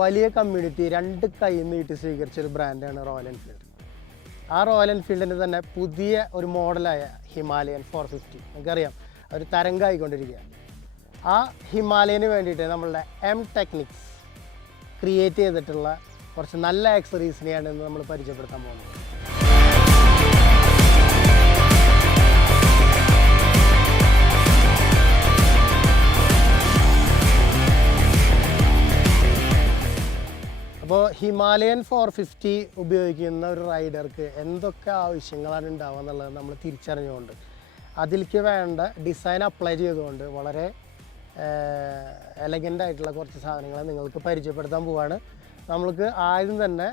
വലിയ കമ്മ്യൂണിറ്റി രണ്ട് കൈ നീട്ടി സ്വീകരിച്ചൊരു ബ്രാൻഡാണ് റോയൽ എൻഫീൽഡ്. ആ റോയൽ എൻഫീൽഡിൻ്റെ തന്നെ പുതിയ ഒരു മോഡലായ ഹിമാലയൻ 450 നമുക്കറിയാം ഒരു തരംഗമായിക്കൊണ്ടിരിക്കുക. ആ ഹിമാലയന് വേണ്ടിയിട്ട് നമ്മളുടെ ടെക്നിക്സ് ക്രിയേറ്റ് ചെയ്തിട്ടുള്ള കുറച്ച് നല്ല ആക്സറീസിനെയാണ് ഇന്ന് നമ്മൾ പരിചയപ്പെടുത്താൻ പോകുന്നത്. അപ്പോൾ ഹിമാലയൻ 450 ഉപയോഗിക്കുന്ന ഒരു റൈഡർക്ക് എന്തൊക്കെ ആവശ്യങ്ങളാണ് ഉണ്ടാവുക എന്നുള്ളത് നമ്മൾ തിരിച്ചറിഞ്ഞുകൊണ്ട് അതിലേക്ക് വേണ്ട ഡിസൈൻ അപ്ലൈ ചെയ്തുകൊണ്ട് വളരെ എലഗൻ്റ് ആയിട്ടുള്ള കുറച്ച് സാധനങ്ങൾ നിങ്ങൾക്ക് പരിചയപ്പെടുത്താൻ പോവുകയാണ്. നമ്മൾക്ക് ആദ്യം തന്നെ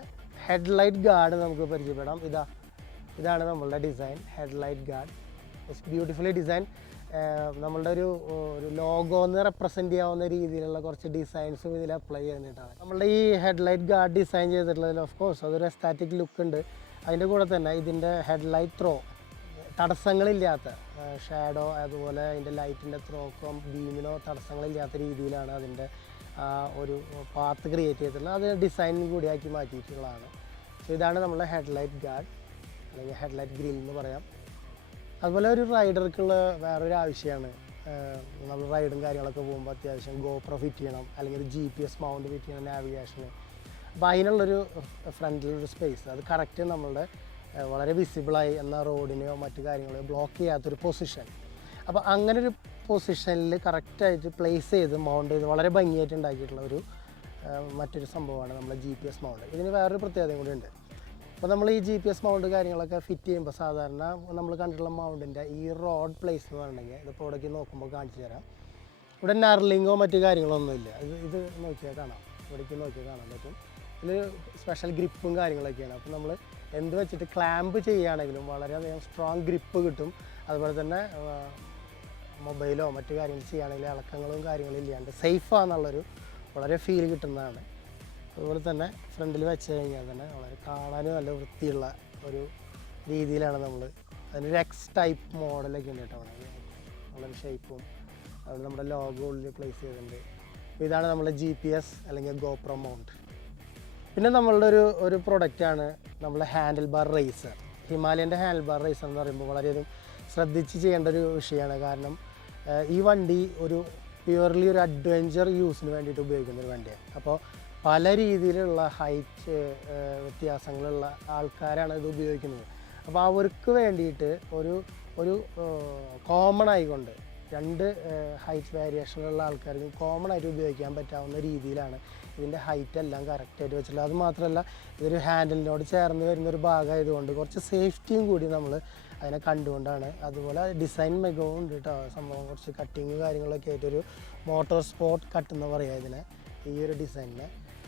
ഹെഡ്ലൈറ്റ് ഗാർഡ് നമുക്ക് പരിചയപ്പെടാം. ഇതാണ് നമ്മളുടെ design, headlight guard. It's beautifully design. നമ്മളുടെ ഒരു ലോഗോ ഒന്ന് റെപ്രസെൻറ്റ് ചെയ്യാവുന്ന രീതിയിലുള്ള കുറച്ച് ഡിസൈൻസും ഇതിൽ അപ്ലൈ ചെയ്യുന്നിട്ടാണ്. നമ്മളുടെ ഈ ഹെഡ്ലൈറ്റ് ഗാർഡ് ഡിസൈൻ ചെയ്തിട്ടുള്ളതിൽ ഓഫ് കോഴ്സ് അതൊരു എസ്താറ്റിക് ലുക്ക് ഉണ്ട്. അതിൻ്റെ കൂടെ തന്നെ ഇതിൻ്റെ ഹെഡ്ലൈറ്റ് ത്രോ തടസ്സങ്ങളില്ലാത്ത ഷാഡോ, അതുപോലെ അതിൻ്റെ ലൈറ്റിൻ്റെ ത്രോക്കോ ബീമിനോ തടസ്സങ്ങളില്ലാത്ത രീതിയിലാണ് അതിൻ്റെ ഒരു പാത്ത് ക്രിയേറ്റ് ചെയ്തിട്ടുള്ളത്. അത് ഡിസൈൻ കൂടിയാക്കി മാറ്റിയിട്ടുള്ളതാണ്. സോ ഇതാണ് നമ്മളെ ഹെഡ്ലൈറ്റ് ഗാർഡ് അല്ലെങ്കിൽ ഹെഡ്ലൈറ്റ് ഗ്രിൽ എന്ന് പറയാം. അതുപോലെ ഒരു റൈഡർക്കുള്ള വേറൊരു ആവശ്യമാണ്, നമ്മൾ റൈഡും കാര്യങ്ങളൊക്കെ പോകുമ്പോൾ അത്യാവശ്യം GoPro ഫിറ്റ് ചെയ്യണം, അല്ലെങ്കിൽ ഒരു GPS മൗണ്ട് ഫിറ്റ് ചെയ്യണം നാവിഗേഷന്. അപ്പോൾ അതിനുള്ളൊരു ഫ്രണ്ടിലൊരു സ്പേസ് അത് കറക്റ്റ് നമ്മളുടെ വളരെ വിസിബിളായി എന്നാൽ റോഡിനെയോ മറ്റു കാര്യങ്ങളെയോ ബ്ലോക്ക് ചെയ്യാത്തൊരു പൊസിഷൻ. അപ്പോൾ അങ്ങനൊരു പൊസിഷനിൽ കറക്റ്റായിട്ട് പ്ലേസ് ചെയ്ത് മൗണ്ട് ചെയ്ത് വളരെ ഭംഗിയായിട്ട് ഉണ്ടാക്കിയിട്ടുള്ള മറ്റൊരു സംഭവമാണ് നമ്മുടെ GPS മൗണ്ട്. ഇതിന് വേറൊരു പ്രത്യേകതയും കൂടി ഉണ്ട്. അപ്പോൾ നമ്മൾ ഈ GPS മൗണ്ട് കാര്യങ്ങളൊക്കെ ഫിറ്റ് ചെയ്യുമ്പോൾ സാധാരണ നമ്മൾ കണ്ടിട്ടുള്ള മൗണ്ടിൻ്റെ ഈ റോഡ് പ്ലേസ് എന്ന് പറഞ്ഞിട്ടുണ്ടെങ്കിൽ ഇതിപ്പോൾ ഇവിടേക്ക് നോക്കുമ്പോൾ കാണിച്ചു തരാം. ഇവിടെ നർലിങ്ങോ മറ്റു കാര്യങ്ങളോ ഒന്നുമില്ല. ഇത് നോക്കിയാൽ കാണാം, ഇവിടേക്ക് നോക്കിയാൽ കാണാൻ പറ്റും. ഇതിൽ സ്പെഷ്യൽ ഗ്രിപ്പും കാര്യങ്ങളൊക്കെയാണ്. അപ്പോൾ നമ്മൾ എന്ത് വെച്ചിട്ട് ക്ലാമ്പ് ചെയ്യുകയാണെങ്കിലും വളരെയധികം സ്ട്രോങ് ഗ്രിപ്പ് കിട്ടും. അതുപോലെ തന്നെ മൊബൈലോ മറ്റു കാര്യങ്ങൾ ചെയ്യുകയാണെങ്കിൽ ഇളക്കങ്ങളും കാര്യങ്ങളും ഇല്ലാണ്ട് സേഫാണെന്നുള്ളൊരു വളരെ ഫീൽ കിട്ടുന്നതാണ്. അതുപോലെ തന്നെ ഫ്രണ്ടിൽ വെച്ച് കഴിഞ്ഞാൽ തന്നെ വളരെ കാണാൻ നല്ല വൃത്തിയുള്ള ഒരു രീതിയിലാണ് നമ്മൾ അതിനൊരു എക്സ് ടൈപ്പ് മോഡലൊക്കെ ഉണ്ട് കേട്ടോ. വളരെ ഷേപ്പും അതുപോലെ നമ്മുടെ ലോഗോ ഉള്ളിൽ പ്ലേസ് ചെയ്തിട്ടുണ്ട്. ഇതാണ് നമ്മുടെ GPS അല്ലെങ്കിൽ GoPro മൗണ്ട്. പിന്നെ നമ്മളുടെ ഒരു പ്രൊഡക്റ്റാണ് നമ്മളെ ഹാൻഡിൽ ബാർ റേസർ. ഹിമാലയൻ്റെ ഹാൻഡിൽ ബാർ റേസർ എന്ന് പറയുമ്പോൾ വളരെയധികം ശ്രദ്ധിച്ച് ചെയ്യേണ്ട ഒരു വിഷയമാണ്. കാരണം ഈ വണ്ടി ഒരു പ്യുവർലി ഒരു അഡ്വഞ്ചർ യൂസിന് വേണ്ടിയിട്ട് ഉപയോഗിക്കുന്ന ഒരു വണ്ടിയാണ്. അപ്പോൾ പല രീതിയിലുള്ള ഹൈറ്റ് വ്യത്യാസങ്ങളുള്ള ആൾക്കാരാണ് ഇത് ഉപയോഗിക്കുന്നത്. അപ്പോൾ അവർക്ക് വേണ്ടിയിട്ട് ഒരു കോമൺ ആയിക്കൊണ്ട് രണ്ട് ഹൈറ്റ് വേരിയേഷനുള്ള ആൾക്കാർക്ക് കോമൺ ആയിട്ട് ഉപയോഗിക്കാൻ പറ്റാവുന്ന രീതിയിലാണ് ഇതിൻ്റെ ഹൈറ്റ് എല്ലാം കറക്റ്റായിട്ട് വെച്ചിട്ടുള്ളത്. അത് മാത്രമല്ല ഇതൊരു ഹാൻഡിലിനോട് ചേർന്ന് വരുന്നൊരു ഭാഗമായതുകൊണ്ട് കുറച്ച് സേഫ്റ്റിയും കൂടി നമ്മൾ അതിനെ കണ്ടുകൊണ്ടാണ്. അതുപോലെ ഡിസൈൻ മികവും ഉണ്ട് കേട്ടോ. സംഭവം കുറച്ച് കട്ടിങ് കാര്യങ്ങളൊക്കെ ആയിട്ടൊരു മോട്ടോർ സ്പോർട്ട് കട്ട് എന്ന് പറയാം ഇതിനെ, ഈ ഒരു ഡിസൈനിന്.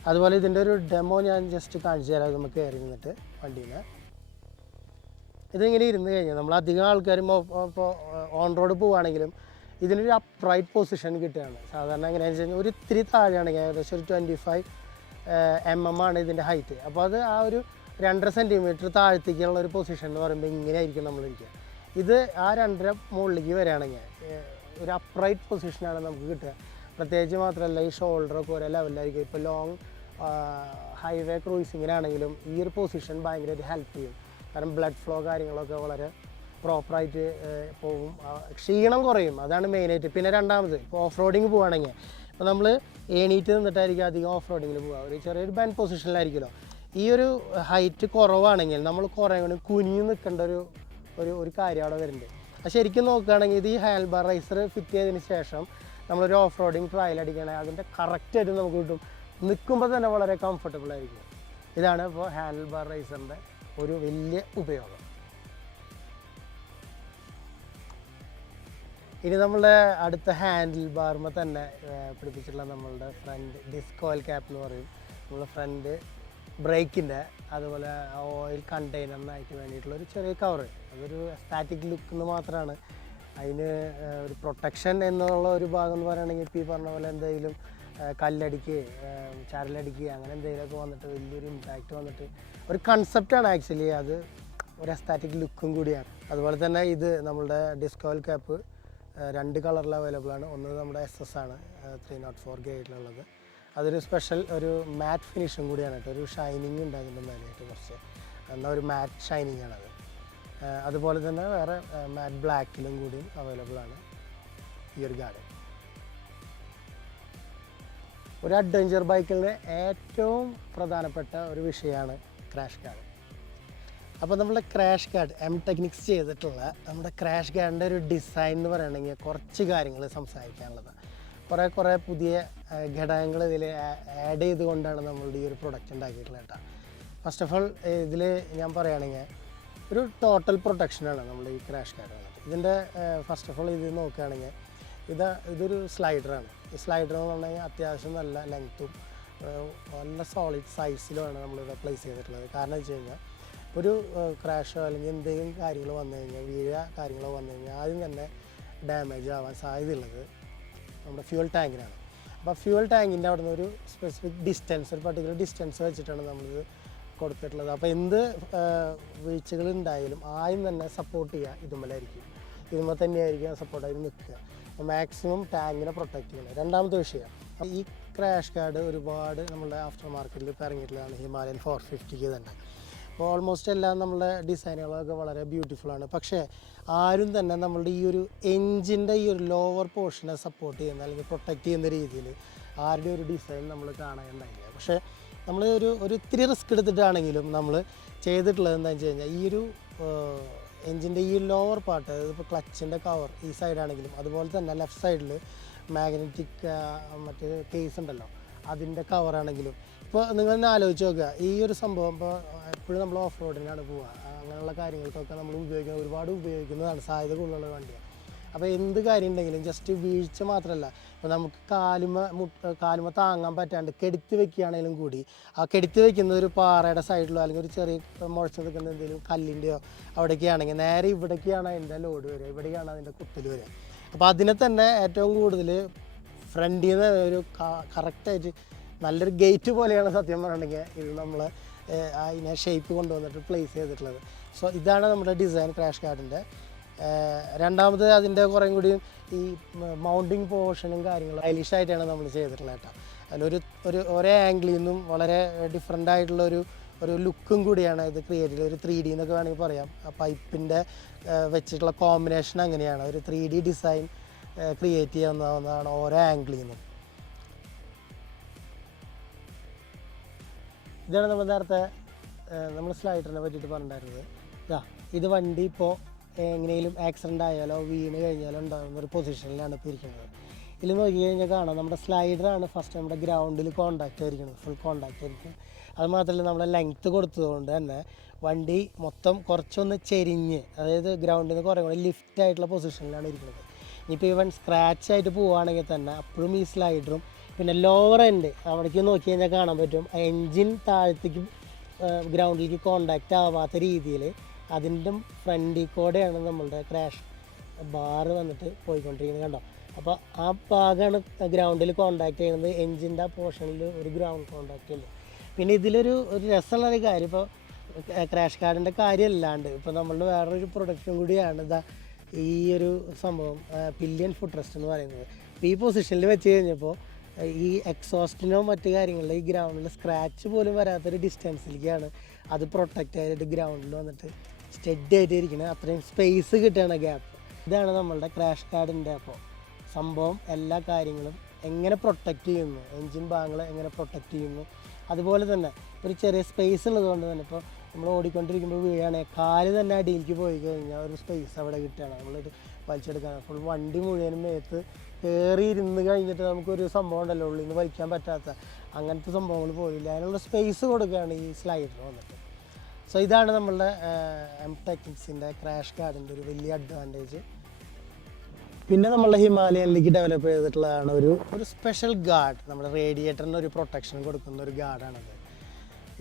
അതുപോലെ ഇതിൻ്റെ ഒരു ഡെമോ ഞാൻ ജസ്റ്റ് കാണിച്ചു തരാം. നമുക്ക് കയറി നിന്നിട്ട് വണ്ടീനെ ഇതിങ്ങനെ ഇരുന്ന് കഴിഞ്ഞാൽ നമ്മൾ അധികം ആൾക്കാരും ഇപ്പോൾ ഓൺ റോഡ് പോവുകയാണെങ്കിലും ഇതിനൊരു അപ്രൈറ്റ് പൊസിഷൻ കിട്ടുകയാണ്. സാധാരണ എങ്ങനെയാണെന്ന് വെച്ച് കഴിഞ്ഞാൽ ഒരു ഇത്തിരി താഴെയാണെങ്കിൽ ഏകദേശം ഒരു 25 mm ആണ് ഇതിൻ്റെ ഹൈറ്റ്. അപ്പോൾ അത് ആ ഒരു 2.5 സെൻറ്റിമീറ്റർ താഴത്തേക്കുള്ള ഒരു പൊസിഷൻ എന്ന് പറയുമ്പോൾ ഇങ്ങനെ ആയിരിക്കും നമ്മളിരിക്കുക. ഇത് ആ 2.5 മുകളിലേക്ക് വരികയാണെങ്കിൽ ഒരു അപ്രൈറ്റ് പൊസിഷനാണ് നമുക്ക് കിട്ടുക. പ്രത്യേകിച്ച് മാത്രമല്ല ഈ ഷോൾഡറൊക്കെ ഒരേ ലെവലിലായിരിക്കും. ഇപ്പോൾ ലോങ് ഹൈവേ ക്രൂസിങ്ങിനാണെങ്കിലും ഈ ഒരു പൊസിഷൻ ഭയങ്കരമായിട്ട് ഹെൽപ്പ് ചെയ്യും. കാരണം ബ്ലഡ് ഫ്ലോ കാര്യങ്ങളൊക്കെ വളരെ പ്രോപ്പറായിട്ട് പോകും, ക്ഷീണം കുറയും. അതാണ് മെയിനായിട്ട്. പിന്നെ രണ്ടാമത് ഇപ്പോൾ ഓഫ് റോഡിങ് പോവുകയാണെങ്കിൽ ഇപ്പോൾ നമ്മൾ എണീറ്റ് നിന്നിട്ടായിരിക്കും അധികം ഓഫ് റോഡിങ്ങിൽ പോവുക. ഒരു ചെറിയൊരു ബാൻഡ് പൊസിഷനിലായിരിക്കുമല്ലോ. ഈ ഒരു ഹൈറ്റ് കുറവാണെങ്കിൽ നമ്മൾ കുറേ കൂടി കുനിഞ്ഞ് നിൽക്കേണ്ട ഒരു കാര്യം അവിടെ വരുന്നുണ്ട്. അത് ശരിക്കും നോക്കുകയാണെങ്കിൽ ഇത് ഈ ഹാൻഡിൽ ബാർ റൈസർ ഫിറ്റ് ചെയ്തതിന് ശേഷം നമ്മളൊരു ഓഫ് റോഡിങ് ട്രയൽ അടിക്കുകയാണെങ്കിൽ അതിൻ്റെ കറക്റ്റായിട്ട് നമുക്ക് കിട്ടും. നിൽക്കുമ്പോൾ തന്നെ വളരെ കംഫർട്ടബിൾ ആയിരിക്കും. ഇതാണ് ഇപ്പോൾ ഹാൻഡിൽ ബാർ റൈസറിൻ്റെ ഒരു വലിയ ഉപയോഗം. ഇനി നമ്മളുടെ അടുത്ത ഹാൻഡിൽ ബാർമ തന്നെ പിടിപ്പിച്ചിട്ടുള്ള നമ്മളുടെ ഫ്രണ്ട് ഡിസ്ക് ഓയിൽ ക്യാപ്പ് എന്ന് പറയും. നമ്മുടെ ഫ്രണ്ട് ബ്രേക്കിൻ്റെ അതുപോലെ ഓയിൽ കണ്ടെയ്നറിനായിട്ട് വേണ്ടിയിട്ടുള്ള ഒരു ചെറിയ കവറ്. അതൊരു സ്റ്റാറ്റിക് ലുക്ക് എന്ന് മാത്രമാണ്. അതിന് ഒരു പ്രൊട്ടക്ഷൻ എന്നുള്ള ഒരു ഭാഗം എന്ന് പറയുകയാണെങ്കിൽ ഇപ്പോൾ ഈ പറഞ്ഞ പോലെ എന്തെങ്കിലും കല്ലടിക്കുക ചരലടിക്കുക അങ്ങനെ എന്തെങ്കിലുമൊക്കെ വന്നിട്ട് വലിയൊരു ഇമ്പാക്റ്റ് വന്നിട്ട് ഒരു കൺസെപ്റ്റാണ് ആക്ച്വലി. അത് ഒരു എസ്താറ്റിക് ലുക്കും കൂടിയാണ്. അതുപോലെ തന്നെ ഇത് നമ്മളുടെ ഡിസ്ക് ഓയിൽ ക്യാപ്പ് 2 കളറിൽ അവൈലബിൾ ആണ്. ഒന്ന് നമ്മുടെ SS ആണ് 304 ഗ്രേഡിലുള്ളത്. അതൊരു സ്പെഷ്യൽ ഒരു മാറ്റ് ഫിനിഷും കൂടിയാണ് കേട്ടോ. ഒരു ഷൈനിങ് ഉണ്ട് അതിൻ്റെ മേലെയായിട്ട് കുറച്ച്, എന്നാൽ ഒരു മാറ്റ് ഷൈനിങ് ആണത്. അതുപോലെ തന്നെ വേറെ മാറ്റ് ബ്ലാക്കിലും കൂടിയും അവൈലബിൾ ആണ് ഈ ഒരു ഗാർഡ്. ഒരു അഡ്വഞ്ചർ ബൈക്കിൻ്റെ ഏറ്റവും പ്രധാനപ്പെട്ട ഒരു വിഷയമാണ് ക്രാഷ് ഗാർഡ്. അപ്പോൾ നമ്മുടെ ക്രാഷ് ഗാർഡ് ടെക്നിക്സ് ചെയ്തിട്ടുള്ള നമ്മുടെ ക്രാഷ് ഗാർഡിൻ്റെ ഒരു ഡിസൈൻ എന്ന് പറയുകയാണെങ്കിൽ കുറച്ച് കാര്യങ്ങൾ സംസാരിക്കാനുള്ളത്. കുറേ പുതിയ ഘടകങ്ങൾ ഇതിൽ ആഡ് ചെയ്തുകൊണ്ടാണ് നമ്മളുടെ ഈ ഒരു പ്രൊഡക്റ്റ് ഉണ്ടാക്കിയിട്ടുള്ളത് കേട്ടോ. ഫസ്റ്റ് ഓഫ് ഓൾ ഇതിൽ ഞാൻ പറയുകയാണെങ്കിൽ ഒരു ടോട്ടൽ പ്രൊട്ടക്ഷനാണ് നമ്മൾ ഈ ക്രാഷ് ഗാർഡ് വന്നിട്ട്. ഇതിൻ്റെ ഫസ്റ്റ് ഓഫ് ഓൾ ഇത് നോക്കുകയാണെങ്കിൽ ഇതൊരു സ്ലൈഡറാണ്. ഈ സ്ലൈഡർ എന്ന് പറഞ്ഞു കഴിഞ്ഞാൽ അത്യാവശ്യം നല്ല ലെങ്ത്തും നല്ല സോളിഡ് സൈസിലുമാണ് നമ്മളിത് പ്ലേസ് ചെയ്തിട്ടുള്ളത്. കാരണം വെച്ച് കഴിഞ്ഞാൽ ഒരു ക്രാഷോ അല്ലെങ്കിൽ എന്തെങ്കിലും കാര്യങ്ങൾ വന്നു കഴിഞ്ഞാൽ കാര്യങ്ങളോ വന്നു കഴിഞ്ഞാൽ ആദ്യം തന്നെ ഡാമേജ് ആവാൻ സാധ്യതയുള്ളത് നമ്മുടെ ഫ്യൂൽ ടാങ്കിനാണ്. അപ്പോൾ ഫ്യൂൽ ടാങ്കിൻ്റെ അവിടെ നിന്ന് ഒരു സ്പെസിഫിക് ഡിസ്റ്റൻസ്, ഒരു പർട്ടിക്കുലർ ഡിസ്റ്റൻസ് വെച്ചിട്ടാണ് നമ്മളിത് കൊടുത്തിട്ടുള്ളത്. അപ്പോൾ എന്ത് വീഴ്ചകൾ ഉണ്ടായാലും ആദ്യം തന്നെ സപ്പോർട്ട് ചെയ്യുക ഇതുമ്പോൾ തന്നെയായിരിക്കും സപ്പോർട്ടായി നിൽക്കുക. മാക്സിമം ടാങ്കിനെ പ്രൊട്ടക്റ്റ് ചെയ്യുന്നത്. രണ്ടാമത്തെ വിഷയം, ഈ ക്രാഷ് ഗാർഡ് ഒരുപാട് നമ്മുടെ ആഫ്റ്റർ മാർക്കറ്റിൽ ഇപ്പോൾ ഇറങ്ങിയിട്ടുള്ളതാണ്. ഹിമാലയൻ 450 തന്നെ. അപ്പോൾ ഓൾമോസ്റ്റ് എല്ലാം നമ്മളുടെ ഡിസൈനുകളൊക്കെ വളരെ ബ്യൂട്ടിഫുള്ളാണ്. പക്ഷേ ആരും തന്നെ നമ്മളുടെ ഈ ഒരു എൻജിൻ്റെ ഈ ഒരു ലോവർ പോർഷനെ സപ്പോർട്ട് ചെയ്യുന്ന അല്ലെങ്കിൽ പ്രൊട്ടക്റ്റ് ചെയ്യുന്ന രീതിയിൽ ആരുടെ ഒരു ഡിസൈൻ നമ്മൾ കാണാനുണ്ടായില്ല. പക്ഷേ നമ്മൾ ഒരു ഇത്തിരി റിസ്ക് എടുത്തിട്ടാണെങ്കിലും നമ്മൾ ചെയ്തിട്ടുള്ളത് എന്താണെന്ന് വെച്ച് കഴിഞ്ഞാൽ ഈ ഒരു എൻജിൻ്റെ ഈ ലോവർ പാർട്ട്, അതായത് ഇപ്പോൾ ക്ലച്ചിൻ്റെ കവർ ഈ സൈഡാണെങ്കിലും അതുപോലെ തന്നെ ലെഫ്റ്റ് സൈഡിൽ മാഗ്നറ്റിക് മറ്റേ കേസ് ഉണ്ടല്ലോ അതിൻ്റെ കവറാണെങ്കിലും, ഇപ്പോൾ നിങ്ങളൊന്ന് ആലോചിച്ച് നോക്കുക, ഈ ഒരു സംഭവം ഇപ്പോൾ എപ്പോഴും നമ്മൾ ഓഫ് റോഡിനാണ് പോവുക, അങ്ങനെയുള്ള കാര്യങ്ങൾക്കൊക്കെ നമ്മൾ ഒരുപാട് ഉപയോഗിക്കുന്നതാണ്, സാധ്യത കൂടുതലുള്ള വണ്ടിയാണ്. അപ്പോൾ എന്ത് കാര്യം ഉണ്ടെങ്കിലും ജസ്റ്റ് വീഴ്ച മാത്രമല്ല, ഇപ്പോൾ നമുക്ക് കാലുമ താങ്ങാൻ പറ്റാണ്ട് കെടുത്തി വെക്കുകയാണെങ്കിലും കൂടി ആ കെടുത്തി വെക്കുന്നത് ഒരു പാറയുടെ സൈഡിലോ അല്ലെങ്കിൽ ഒരു ചെറിയ മുഴച്ച് നിൽക്കുന്ന എന്തെങ്കിലും കല്ലിൻ്റെയോ അവിടേക്കാണെങ്കിൽ നേരെ ഇവിടേക്കാണ് അതിൻ്റെ ലോഡ് വരിക, ഇവിടേക്കാണ് അതിൻ്റെ കുത്തൽ വരിക. അപ്പോൾ അതിനെ തന്നെ ഏറ്റവും കൂടുതൽ ഫ്രണ്ടിൽ നിന്ന് ഒരു കറക്റ്റായിട്ട് നല്ലൊരു ഗേറ്റ് പോലെയാണ് സത്യം പറഞ്ഞിട്ടുണ്ടെങ്കിൽ ഇത് നമ്മൾ അതിനെ ഷേപ്പ് കൊണ്ടുവന്നിട്ട് പ്ലേസ് ചെയ്തിട്ടുള്ളത്. സോ ഇതാണ് നമ്മുടെ ഡിസൈൻ ക്രാഷ് ഗാർഡിൻ്റെ. രണ്ടാമത് അതിൻ്റെ കുറേ കൂടി ഈ മൗണ്ടിങ് പോർഷനും കാര്യങ്ങളും സ്റ്റൈലിഷായിട്ടാണ് നമ്മൾ ചെയ്തിട്ടുള്ളത് കേട്ടോ. അതിലൊരു ഒരേ ആംഗിളിൽ നിന്നും വളരെ ഡിഫറെൻ്റ് ആയിട്ടുള്ള ഒരു ലുക്കും കൂടിയാണ് ഇത് ക്രിയേറ്റ് ചെയ്തത്. ഒരു 3D എന്നൊക്കെ വേണമെങ്കിൽ പറയാം. ആ പൈപ്പിൻ്റെ വെച്ചിട്ടുള്ള കോമ്പിനേഷൻ അങ്ങനെയാണ്, ഒരു 3D ഡിസൈൻ ക്രിയേറ്റ് ചെയ്യാവുന്നതാണ് ഓരോ ആംഗിളിൽ നിന്നും. ഇതാണ് നമ്മൾ നേരത്തെ നമ്മൾ സ്ലൈഡറിനെ പറ്റിയിട്ട് പറഞ്ഞിട്ടുണ്ടായിരുന്നത്. ഇത് വണ്ടി ഇപ്പോൾ എങ്ങനെയും ആക്സിഡൻ്റ് ആയാലോ വീണ് കഴിഞ്ഞാലോ ഉണ്ടാകുന്ന ഒരു പൊസിഷനിലാണ് ഇപ്പോൾ ഇരിക്കുന്നത്. ഇതിൽ നോക്കി കഴിഞ്ഞാൽ കാണാം നമ്മുടെ സ്ലൈഡറാണ് ഫസ്റ്റ് നമ്മുടെ ഗ്രൗണ്ടിൽ കോണ്ടാക്റ്റ് ആയിരിക്കുന്നത്, ഫുൾ കോണ്ടാക്റ്റ് ആയിരിക്കും. അത് മാത്രമല്ല നമ്മുടെ ലെങ്ത്ത് കൊടുത്തതുകൊണ്ട് തന്നെ വണ്ടി മൊത്തം കുറച്ചൊന്ന് ചെരിഞ്ഞ്, അതായത് ഗ്രൗണ്ടിൽ നിന്ന് കുറേ കൂടെ ലിഫ്റ്റ് ആയിട്ടുള്ള പൊസിഷനിലാണ് ഇരിക്കുന്നത്. ഇനിയിപ്പോൾ ഈവൻ സ്ക്രാച്ച് ആയിട്ട് പോവുകയാണെങ്കിൽ തന്നെ അപ്പോഴും ഈ സ്ലൈഡറും പിന്നെ ലോവർ എൻഡ് അവിടേക്ക് നോക്കി കഴിഞ്ഞാൽ കാണാൻ പറ്റും എൻജിൻ താഴത്തേക്ക് ഗ്രൗണ്ടിലേക്ക് കോണ്ടാക്റ്റ് ആവാത്ത രീതിയിൽ അതിൻ്റെ ഫ്രണ്ടിൽ കൂടെയാണ് നമ്മളുടെ ക്രാഷ് ബാർ വന്നിട്ട് പോയിക്കൊണ്ടിരിക്കുന്നത് കണ്ടോ. അപ്പോൾ ആ ഭാഗമാണ് ഗ്രൗണ്ടിൽ കോണ്ടാക്ട് ചെയ്യുന്നത്, എൻജിൻ്റെ ആ പോർഷനിൽ ഒരു ഗ്രൗണ്ട് കോണ്ടാക്റ്റ് ഉണ്ട്. പിന്നെ ഇതിലൊരു രസമുള്ളൊരു കാര്യം, ഇപ്പോൾ ക്രാഷ് ഗാർഡിൻ്റെ കാര്യമല്ലാണ്ട് ഇപ്പോൾ നമ്മളുടെ വേറൊരു പ്രൊഡക്റ്റും കൂടിയാണ് ഈ ഒരു സംഭവം, പില്ലിയൻ ഫുട് റെസ്റ്റ് എന്ന് പറയുന്നത്. ഈ പൊസിഷനിൽ വെച്ച് കഴിഞ്ഞപ്പോൾ ഈ എക്സോസ്റ്റിനോ മറ്റു കാര്യങ്ങളിലോ ഈ ഗ്രൗണ്ടിൽ സ്ക്രാച്ച് പോലും വരാത്തൊരു ഡിസ്റ്റൻസിലേക്കാണ് അത് പ്രൊട്ടക്റ്റ് ആയിട്ട് ഗ്രൗണ്ടിൽ വന്നിട്ട് സ്റ്റെഡി ആയിട്ട് ഇരിക്കുന്നത്. അത്രയും സ്പേസ് കിട്ടുകയാണ് ഗ്യാപ്പ്. ഇതാണ് നമ്മളുടെ ക്രാഷ് ഗാർഡിൻ്റെ അപ്പോൾ സംഭവം. എല്ലാ കാര്യങ്ങളും എങ്ങനെ പ്രൊട്ടക്റ്റ് ചെയ്യുന്നു, എൻജിൻ ഭാഗങ്ങൾ എങ്ങനെ പ്രൊട്ടക്റ്റ് ചെയ്യുന്നു, അതുപോലെ തന്നെ ഒരു ചെറിയ സ്പേസ് ഉള്ളതുകൊണ്ട് തന്നെ ഇപ്പോൾ നമ്മൾ ഓടിക്കൊണ്ടിരിക്കുമ്പോൾ വീഴുകയാണെങ്കിൽ കാല് തന്നെ അടിയിലേക്ക് പോയി കഴിഞ്ഞാൽ ഒരു സ്പേസ് അവിടെ കിട്ടുകയാണ്, നമ്മളൊരു വലിച്ചെടുക്കാൻ. ഫുൾ വണ്ടി മുഴുവനും മേത്ത് കയറി ഇരുന്ന് കഴിഞ്ഞിട്ട് നമുക്കൊരു സംഭവം ഉണ്ടല്ലോ ഉള്ളിൽ നിന്ന് വലിക്കാൻ പറ്റാത്ത അങ്ങനത്തെ സംഭവങ്ങൾ പോയില്ല, അതിനുള്ള സ്പേസ് കൊടുക്കുകയാണ് ഈ സ്ലൈഡർ വന്നിട്ട്. സോ ഇതാണ് നമ്മളുടെ ടെക്നിക്സിൻ്റെ ക്രാഷ് ഗാർഡിൻ്റെ ഒരു വലിയ അഡ്വാൻറ്റേജ്. പിന്നെ നമ്മളുടെ ഹിമാലയനിലേക്ക് ഡെവലപ്പ് ചെയ്തിട്ടുള്ളതാണ് ഒരു സ്പെഷ്യൽ ഗാർഡ്, നമ്മുടെ റേഡിയേറ്ററിന് ഒരു പ്രൊട്ടക്ഷൻ കൊടുക്കുന്ന ഒരു ഗാർഡാണത്.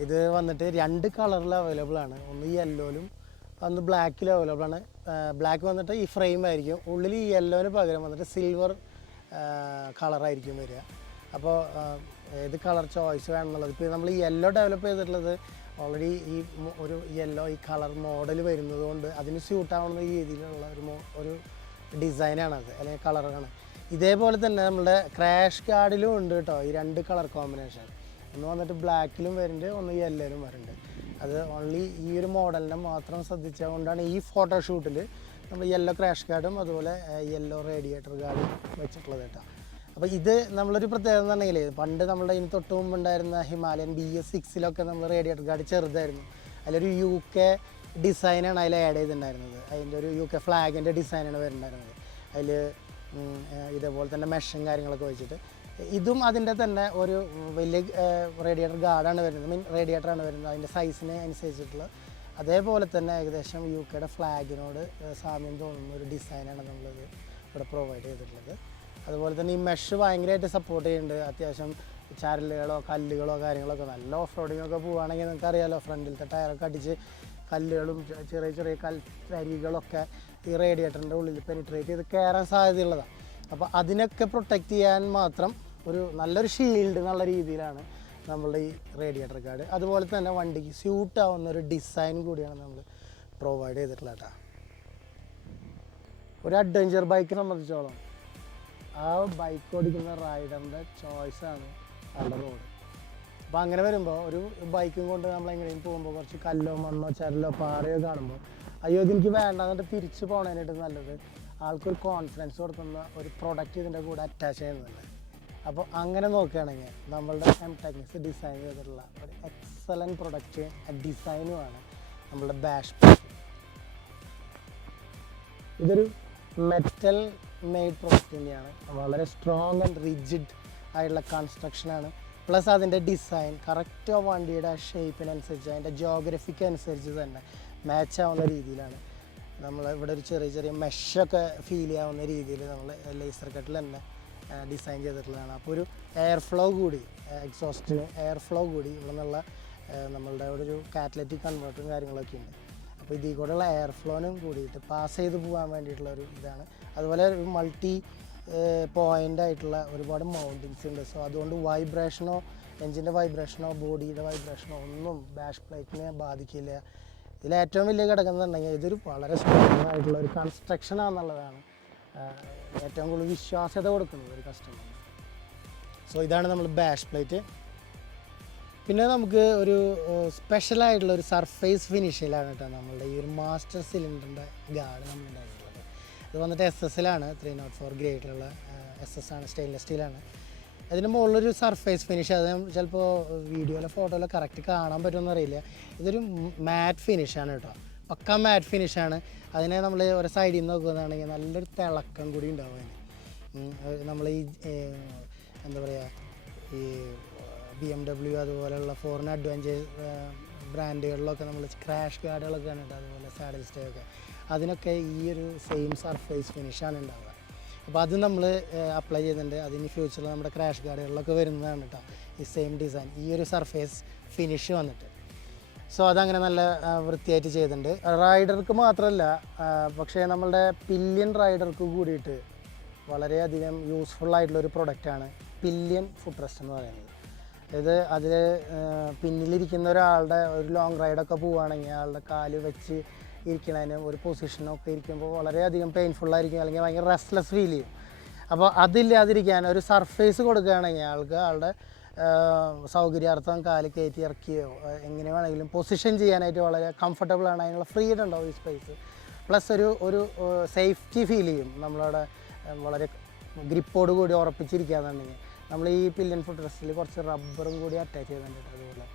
ഇത് വന്നിട്ട് 2 കളറിൽ അവൈലബിൾ ആണ്, ഒന്ന് യെല്ലോയിലും ഒന്ന് ബ്ലാക്കിലും അവൈലബിൾ ആണ്. ബ്ലാക്ക് വന്നിട്ട് ഈ ഫ്രെയിം ആയിരിക്കും, ഉള്ളിൽ ഈ യെല്ലോന് പകരം വന്നിട്ട് സിൽവർ കളറായിരിക്കും വരിക. അപ്പോൾ ഏത് കളർ ചോയ്സ് വേണമെന്നുള്ളത്, ഇപ്പോൾ നമ്മൾ ഈ യെല്ലോ ഡെവലപ്പ് ചെയ്തിട്ടുള്ളത് ഓൾറെഡി ഈ ഒരു യെല്ലോ ഈ കളർ മോഡൽ വരുന്നത് കൊണ്ട് അതിന് സ്യൂട്ടാവുന്ന രീതിയിലുള്ള ഒരു ഡിസൈനാണത്, അല്ലെങ്കിൽ കളറാണ്. ഇതേപോലെ തന്നെ നമ്മുടെ ക്രാഷ് ഗാർഡിലും ഉണ്ട് കേട്ടോ ഈ 2 കളർ കോമ്പിനേഷൻ. ഒന്ന് വന്നിട്ട് ബ്ലാക്കിലും വരുന്നുണ്ട്, ഒന്ന് യെല്ലോയിലും വരുന്നുണ്ട്. അത് ഓൺലി ഈ ഒരു മോഡലിനെ മാത്രം ശ്രദ്ധിച്ചുകൊണ്ടാണ് ഈ ഫോട്ടോഷൂട്ടിൽ നമ്മൾ യെല്ലോ ക്രാഷ് ഗാർഡും അതുപോലെ യെല്ലോ റേഡിയേറ്റർ ഗാർഡും വെച്ചിട്ടുള്ളത് കേട്ടോ. അപ്പോൾ ഇത് നമ്മളൊരു പ്രത്യേകത എന്ന് പറഞ്ഞെങ്കിൽ പണ്ട് നമ്മളുടെ ഇതിന് തൊട്ട് മുമ്പ് ഉണ്ടായിരുന്ന ഹിമാലയൻ BS6 നമ്മൾ റേഡിയേറ്റർ ഗാർഡ് ചെറുതായിരുന്നു. അതിലൊരു UK ഡിസൈനാണ് അതിൽ ആഡ് ചെയ്തിട്ടുണ്ടായിരുന്നത്. അതിൻ്റെ ഒരു UK ഫ്ലാഗിൻ്റെ ഡിസൈനാണ് വരുന്നുണ്ടായിരുന്നത്. അതിൽ ഇതേപോലെ തന്നെ മെഷും കാര്യങ്ങളൊക്കെ വെച്ചിട്ട് ഇതും അതിൻ്റെ തന്നെ ഒരു വലിയ റേഡിയേറ്റർ ഗാർഡാണ് വരുന്നത്, റേഡിയേറ്ററാണ് വരുന്നത്. അതിൻ്റെ സൈസിന് അനുസരിച്ചിട്ടുള്ള അതേപോലെ തന്നെ ഏകദേശം UKയുടെ ഫ്ലാഗിനോട് സാമ്യം തോന്നുന്ന ഒരു ഡിസൈനാണ് നമ്മളിത് ഇവിടെ പ്രൊവൈഡ് ചെയ്തിട്ടുള്ളത്. അതുപോലെ തന്നെ ഈ മെഷ് ഭയങ്കരമായിട്ട് സപ്പോർട്ട് ചെയ്യുന്നുണ്ട്. അത്യാവശ്യം ചരലുകളോ കല്ലുകളോ കാര്യങ്ങളൊക്കെ നല്ല ഓഫ് റോഡിങ്ങൊക്കെ പോവുകയാണെങ്കിൽ നിങ്ങൾക്ക് അറിയാമല്ലോ, ഫ്രണ്ടിലത്തെ ടയറൊക്കെ അടിച്ച് കല്ലുകളും ചെറിയ ചെറിയ തരികളൊക്കെ ഈ റേഡിയേറ്ററിൻ്റെ ഉള്ളിൽ പെനിട്രേറ്റ് ചെയ്ത് കയറാൻ സാധ്യതയുള്ളതാണ്. അപ്പോൾ അതിനൊക്കെ പ്രൊട്ടക്റ്റ് ചെയ്യാൻ മാത്രം ഒരു നല്ലൊരു ഷീൽഡ് എന്നുള്ള രീതിയിലാണ് നമ്മളുടെ ഈ റേഡിയേറ്റർ ഗാർഡ്. അതുപോലെ തന്നെ വണ്ടിക്ക് സ്യൂട്ട് ആവുന്ന ഒരു ഡിസൈൻ കൂടിയാണ് നമ്മൾ പ്രൊവൈഡ് ചെയ്തിട്ടുള്ളത് കേട്ടോ. ഒരു അഡ്വഞ്ചർ ബൈക്കിനെ സംബന്ധിച്ചോളം ആ ബൈക്ക് ഓടിക്കുന്ന റൈഡറിൻ്റെ ചോയ്സാണ് അവരുടെ റോഡ്. അപ്പോൾ അങ്ങനെ വരുമ്പോൾ ഒരു ബൈക്കും കൊണ്ട് നമ്മൾ എങ്ങനെയും പോകുമ്പോൾ കുറച്ച് കല്ലോ മണ്ണോ ചരലോ പാറയോ കാണുമ്പോൾ അയ്യോ ഇതെനിക്ക് വേണ്ടെന്നിട്ട് തിരിച്ച് പോകണതിനായിട്ട് നല്ലത് ആൾക്കൊരു കോൺഫിഡൻസ് കൊടുക്കുന്ന ഒരു പ്രൊഡക്റ്റ് ഇതിൻ്റെ കൂടെ അറ്റാച്ച് ചെയ്യുന്നുണ്ട്. അപ്പോൾ അങ്ങനെ നോക്കുകയാണെങ്കിൽ നമ്മളുടെ M-Technics ഡിസൈൻ ചെയ്തിട്ടുള്ള ഒരു എക്സലൻറ്റ് പ്രൊഡക്റ്റ് ഡിസൈനുമാണ് നമ്മളുടെ ബാഷ് പ്ലേറ്റ്. ഇതൊരു മെറ്റൽ മെയ്ഡ് പ്രൊഡക്റ്റ് തന്നെയാണ്. വളരെ സ്ട്രോങ് ആൻഡ് റിജിഡ് ആയിട്ടുള്ള കൺസ്ട്രക്ഷനാണ്. പ്ലസ് അതിൻ്റെ ഡിസൈൻ കറക്റ്റ് ആ വണ്ടിയുടെ ഷേപ്പിനനുസരിച്ച് അതിൻ്റെ ജോഗ്രഫിക്ക് അനുസരിച്ച് തന്നെ മാച്ച് ആവുന്ന രീതിയിലാണ് നമ്മൾ ഇവിടെ ഒരു ചെറിയ ചെറിയ മെഷൊക്കെ ഫീൽ ചെയ്യാവുന്ന രീതിയിൽ നമ്മൾ ലേസർ കട്ടിൽ തന്നെ ഡിസൈൻ ചെയ്തിട്ടുള്ളതാണ്. അപ്പോൾ ഒരു എയർ ഫ്ലോ കൂടി എക്സോസ്റ്റിന് എയർ ഫ്ലോ കൂടി ഇവിടെ നിന്നുള്ള നമ്മളുടെ ഒരു കാറ്റലറ്റിക് കൺവേർട്ടറും കാര്യങ്ങളൊക്കെ ഉണ്ട്. അപ്പോൾ ഇതിൽ കൂടെയുള്ള എയർ ഫ്ലോനും കൂടിയിട്ട് പാസ് ചെയ്ത് പോകാൻ വേണ്ടിയിട്ടുള്ള ഒരു ഇതാണ്. അതുപോലെ ഒരു മൾട്ടി പോയിൻ്റ് ആയിട്ടുള്ള ഒരുപാട് മൗണ്ടിങ്സ് ഉണ്ട്. സോ അതുകൊണ്ട് വൈബ്രേഷനോ എൻജിൻ്റെ വൈബ്രേഷനോ ബോഡിയുടെ വൈബ്രേഷനോ ഒന്നും ബാഷ് പ്ലേറ്റിനെ ബാധിക്കില്ല. ഇതിലേറ്റവും വലിയ ഘടകം എന്നുണ്ടെങ്കിൽ ഇതൊരു വളരെ സ്ട്രോങ് ആയിട്ടുള്ള ഒരു കൺസ്ട്രക്ഷനാണെന്നുള്ളതാണ് ഏറ്റവും കൂടുതൽ വിശ്വാസ്യത കൊടുക്കുന്നത് ഒരു കസ്റ്റമർ. സോ ഇതാണ് നമ്മൾ ബാഷ് പ്ലേറ്റ്. പിന്നെ നമുക്ക് ഒരു സ്പെഷ്യലായിട്ടുള്ള ഒരു സർഫേസ് ഫിനിഷിലാണ് കേട്ടോ നമ്മളുടെ ഈ ഒരു മാസ്റ്റർ സിലിണ്ടറിൻ്റെ ഗാർഡ് നമ്മൾ ഉണ്ടായിട്ടുള്ളത്. ഇത് വന്നിട്ട് SS-ലാണ് 304 ഗ്രേഡിലുള്ള SS ആണ്, സ്റ്റെയിൻലെസ് സ്റ്റീലാണ്. അതിന് മുകളിലൊരു സർഫേസ് ഫിനിഷ്, അത് ചിലപ്പോൾ വീഡിയോയിലോ ഫോട്ടോയിലോ കറക്റ്റ് കാണാൻ പറ്റുമെന്ന് അറിയില്ല. ഇതൊരു മാറ്റ് ഫിനിഷാണ് കേട്ടോ, പക്ക മാറ്റ് ഫിനിഷാണ്. അതിനെ നമ്മൾ ഒരു സൈഡിൽ നിന്ന് നോക്കുകയാണെങ്കിൽ നല്ലൊരു തിളക്കം കൂടി ഉണ്ടാവും അതിന്. നമ്മൾ ഈ എന്താ പറയുക, ഈ BMW അതുപോലെയുള്ള ഫോറിൻ അഡ്വഞ്ചേഴ്സ് ബ്രാൻഡുകളിലൊക്കെ നമ്മൾ ക്രാഷ് ഗാർഡുകളൊക്കെ ആണ് കേട്ടോ, അതുപോലെ സാഡിൽ സ്റ്റേ ഒക്കെ, അതിനൊക്കെ ഈ ഒരു സെയിം സർഫേസ് ഫിനിഷാണ് ഉണ്ടാവുക. അപ്പോൾ അത് നമ്മൾ അപ്ലൈ ചെയ്യുന്നുണ്ട്. അതിന് ഫ്യൂച്ചറിൽ നമ്മുടെ ക്രാഷ് ഗാർഡുകളിലൊക്കെ വരുന്നതാണ് കേട്ടോ ഈ സെയിം ഡിസൈൻ, ഈ ഒരു സർഫേസ് ഫിനിഷ് വന്നിട്ട്. സോ അതങ്ങനെ നല്ല വൃത്തിയായിട്ട് ചെയ്തിട്ടുണ്ട്. റൈഡർക്ക് മാത്രമല്ല, പക്ഷേ നമ്മളുടെ പില്യൻ റൈഡർക്ക് കൂടിയിട്ട് വളരെയധികം യൂസ്ഫുള്ളായിട്ടുള്ളൊരു പ്രൊഡക്റ്റാണ് പില്യൻ ഫുഡ് റെസ്റ്റ് എന്ന് പറയുന്നത്. അതായത് അതിൽ പിന്നിലിരിക്കുന്ന ഒരാളുടെ ഒരു ലോങ് റൈഡൊക്കെ പോവുകയാണെങ്കിൽ ആളുടെ കാല് വെച്ച് ഇരിക്കണതിന് ഒരു പൊസിഷനൊക്കെ ഇരിക്കുമ്പോൾ വളരെയധികം പെയിൻഫുള്ളായിരിക്കും, അല്ലെങ്കിൽ ഭയങ്കര റെസ്റ്റ്ലെസ് ഫീൽ ചെയ്യും. അപ്പോൾ അതില്ലാതിരിക്കാൻ ഒരു സർഫേസ് കൊടുക്കുകയാണെങ്കിൽ ആളുടെ സൗകര്യാർത്ഥം കാല് കയറ്റി ഇറക്കിയോ എങ്ങനെ വേണമെങ്കിലും പൊസിഷൻ ചെയ്യാനായിട്ട് വളരെ കംഫർട്ടബിളാണ്. അതിനുള്ള ഫ്രീഡം ഉണ്ടാവും ഈ സ്പേസ്. പ്ലസ് ഒരു സേഫ്റ്റി ഫീൽ ചെയ്യും. നമ്മളവിടെ വളരെ ഗ്രിപ്പോട് കൂടി ഉറപ്പിച്ചിരിക്കുകയെന്നുണ്ടെങ്കിൽ നമ്മൾ ഈ പില്യൻ ഫുഡ് റെസ്റ്റിൽ കുറച്ച് റബ്ബറും കൂടി അറ്റാച്ച് ചെയ്തിട്ടുണ്ട്. അതുപോലെ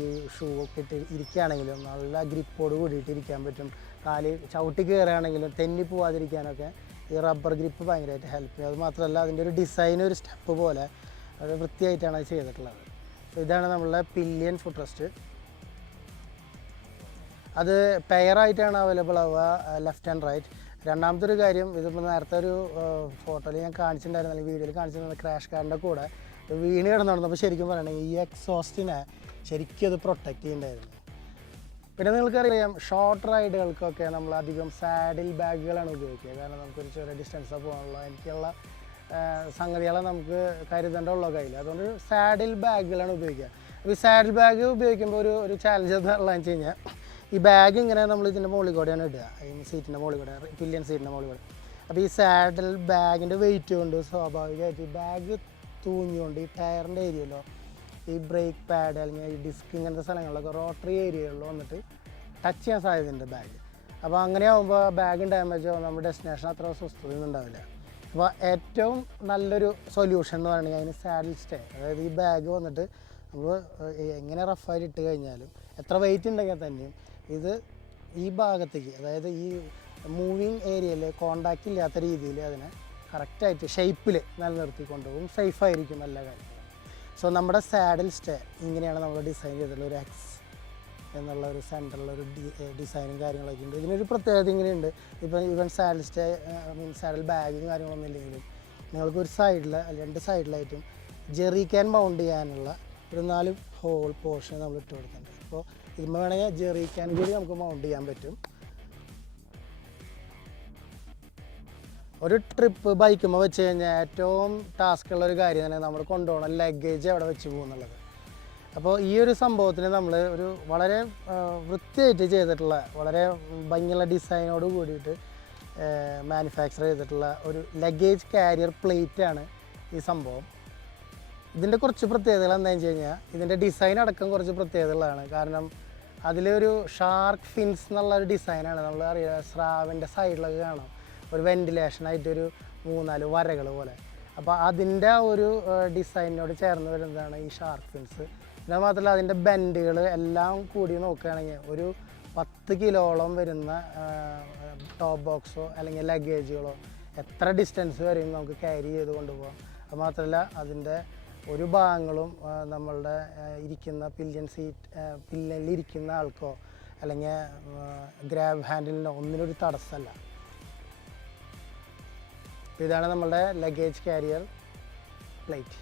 ഈ ഷൂ ഒക്കെ ഇട്ട് ഇരിക്കുകയാണെങ്കിലും നല്ല ഗ്രിപ്പോട് കൂടിയിട്ട് ഇരിക്കാൻ പറ്റും. കാല് ചവിട്ടി കയറുകയാണെങ്കിലും തെന്നി പോവാതിരിക്കാനൊക്കെ ഈ റബ്ബർ ഗ്രിപ്പ് ഭയങ്കരമായിട്ട് ഹെൽപ്പ് ചെയ്യും. അത് മാത്രമല്ല അതിൻ്റെ ഒരു ഡിസൈൻ ഒരു സ്റ്റെപ്പ് പോലെ അത് വൃത്തിയായിട്ടാണ് അത് ചെയ്തിട്ടുള്ളത്. ഇതാണ് നമ്മളുടെ പില്യൻ ഫുഡ് റെസ്റ്റ്. അത് പെയറായിട്ടാണ് അവൈലബിൾ ആവുക, ലെഫ്റ്റ് ആൻഡ് റൈറ്റ്. രണ്ടാമത്തെ ഒരു കാര്യം, ഇതിപ്പോൾ നേരത്തെ ഒരു ഫോട്ടോയിൽ ഞാൻ കാണിച്ചിട്ടുണ്ടായിരുന്നു, അല്ലെങ്കിൽ വീഡിയോയിൽ കാണിച്ചിട്ടുണ്ടായിരുന്നു, ക്രാഷ് കാറിൻ്റെ കൂടെ വീണ് കിടന്നുണ്ടപ്പോൾ ശരിക്കും പറയണമെങ്കിൽ ഈ എക്സോസ്റ്റിനെ ശരിക്കും അത് പ്രൊട്ടക്റ്റ് ചെയ്യുന്നുണ്ടായിരുന്നു. പിന്നെ നിങ്ങൾക്കറിയാം, ഷോർട്ട് റൈഡുകൾക്കൊക്കെ നമ്മൾ അധികം സാഡിൽ ബാഗുകളാണ് ഉപയോഗിക്കുക. കാരണം നമുക്കൊരു ചെറിയ ഡിസ്റ്റൻസ് പോകാനുള്ള എനിക്കുള്ള സംഗതികളെ നമുക്ക് കരുതേണ്ടുള്ള കയ്യിൽ. അതുകൊണ്ട് സാഡിൽ ബാഗുകളാണ് ഉപയോഗിക്കുക. അപ്പോൾ ഈ സാഡിൽ ബാഗ് ഉപയോഗിക്കുമ്പോൾ ഒരു ചാലഞ്ച് എന്നുള്ളതെന്ന് വെച്ച് കഴിഞ്ഞാൽ, ഈ ബാഗ് ഇങ്ങനെ നമ്മൾ ഇതിൻ്റെ മുകളിൽ കൂടെയാണ് ഇടുക, ഈ സീറ്റിൻ്റെ മുകളിൽ കൂടെ, പില്യൻ സീറ്റിൻ്റെ മുകളിൽ കൂടെ. അപ്പോൾ ഈ സാഡിൽ ബാഗിൻ്റെ വെയിറ്റ് കൊണ്ട് സ്വാഭാവികമായിട്ട് ഈ ബാഗ് തൂങ്ങിക്കൊണ്ട് ഈ ടയറിൻ്റെ ഏരിയയിലോ ഈ ബ്രേക്ക് പാഡ് അല്ലെങ്കിൽ ഈ ഡിസ്ക് ഇങ്ങനത്തെ സ്ഥലങ്ങളിലൊക്കെ റോട്ടറി ഏരിയകളിൽ വന്നിട്ട് ടച്ച് ചെയ്യാൻ സാധ്യതയുണ്ട് ബാഗ്. അപ്പോൾ അങ്ങനെ ആകുമ്പോൾ ബാഗും ഡാമേജ് ആവും, നമ്മുടെ ഡെസ്റ്റിനേഷൻ അത്ര സ്വസ്ഥതയൊന്നും ഉണ്ടാവില്ല. അപ്പോൾ ഏറ്റവും നല്ലൊരു സൊല്യൂഷൻ എന്ന് പറയുകയാണെങ്കിൽ അതിന് സാഡിൽ സ്റ്റേ, അതായത് ഈ ബാഗ് വന്നിട്ട് നമ്മൾ എങ്ങനെ റഫായിട്ട് ഇട്ട് കഴിഞ്ഞാലും എത്ര വെയിറ്റ് ഉണ്ടെങ്കിൽ തന്നെയും ഇത് ഈ ഭാഗത്തേക്ക്, അതായത് ഈ മൂവിങ് ഏരിയയിൽ കോണ്ടാക്റ്റ് ഇല്ലാത്ത രീതിയിൽ അതിനെ കറക്റ്റായിട്ട് ഷേപ്പിൽ നിലനിർത്തി കൊണ്ടുപോകും, സേഫായിരിക്കും എല്ലാ കാര്യങ്ങളും. സോ നമ്മുടെ സാഡിൽ സ്റ്റേ ഇങ്ങനെയാണ് നമ്മൾ ഡിസൈൻ ചെയ്തിട്ടുള്ള ഒരു എക്സ് എന്നുള്ള ഒരു സെൻറ്ററിലൊരു ഡിസൈനും കാര്യങ്ങളൊക്കെ ഉണ്ട്. ഇതിനൊരു പ്രത്യേകത ഇങ്ങനെയുണ്ട്. ഇപ്പോൾ ഈവൻ സാഡിൽ സ്റ്റേ സാഡിൽ ബാഗും കാര്യങ്ങളൊന്നും ഇല്ലെങ്കിലും നിങ്ങൾക്ക് ഒരു സൈഡിൽ രണ്ട് സൈഡിലായിട്ടും ജെറി ക്യാൻ മൗണ്ട് ചെയ്യാനുള്ള ഒരു 4 ഹോൾ പോർഷൻ നമ്മൾ ഇട്ട് കൊടുക്കുന്നുണ്ട്. അപ്പോൾ ഇതിന് വേണമെങ്കിൽ ജെറി ക്യാൻ കൂടി നമുക്ക് മൗണ്ട് ചെയ്യാൻ പറ്റും. ഒരു ട്രിപ്പ് ബൈക്കുമ്പോൾ വെച്ച് കഴിഞ്ഞാൽ ഏറ്റവും ടാസ്ക്കുള്ളൊരു കാര്യം തന്നെ നമ്മൾ കൊണ്ടുപോകണം ലഗേജ് അവിടെ വെച്ച് പോകുന്നുള്ളത്. അപ്പോൾ ഈ ഒരു സംഭവത്തിന് നമ്മൾ ഒരു വളരെ വൃത്തിയായിട്ട് ചെയ്തിട്ടുള്ള വളരെ ഭംഗിയുള്ള ഡിസൈനോട് കൂടിയിട്ട് മാനുഫാക്ചർ ചെയ്തിട്ടുള്ള ഒരു ലഗേജ് കാരിയർ പ്ലേറ്റാണ് ഈ സംഭവം. ഇതിൻ്റെ കുറച്ച് പ്രത്യേകതകൾ എന്താണെന്ന് വെച്ച് കഴിഞ്ഞാൽ ഇതിൻ്റെ ഡിസൈൻ അടക്കം കുറച്ച് പ്രത്യേകതകളാണ്. കാരണം അതിലൊരു ഷാർക്ക് ഫിൻസ് എന്നുള്ള ഒരു ഡിസൈനാണ്. നമ്മൾ അറിയാം സ്രാവിൻ്റെ സൈഡിലൊക്കെ കാണാം ഒരു വെൻറ്റിലേഷനായിട്ടൊരു 3-4 വരകൾ പോലെ. അപ്പോൾ അതിൻ്റെ ആ ഒരു ഡിസൈനിനോട് ചേർന്ന് വരുന്നതാണ് ഈ ഷാർക്ക് ഫിൻസ്. പിന്നെ മാത്രമല്ല അതിൻ്റെ ബെൻഡുകൾ എല്ലാം കൂടി നോക്കുകയാണെങ്കിൽ ഒരു 10 കിലോളം വരുന്ന ടോപ്പ് ബോക്സോ അല്ലെങ്കിൽ ലഗേജുകളോ എത്ര ഡിസ്റ്റൻസ് വരെയും നമുക്ക് ക്യാരി ചെയ്ത് കൊണ്ടുപോകാം. അത് മാത്രമല്ല അതിൻ്റെ ഒരു ഭാഗങ്ങളും നമ്മളുടെ ഇരിക്കുന്ന പില്ലിലിരിക്കുന്ന ആൾക്കോ അല്ലെങ്കിൽ ഗ്രാബ് ഹാൻഡിലിനോ ഒന്നിനൊരു തടസ്സമല്ല. ഇതാണ് നമ്മളുടെ ലഗേജ് കാരിയർ പ്ലേറ്റ്.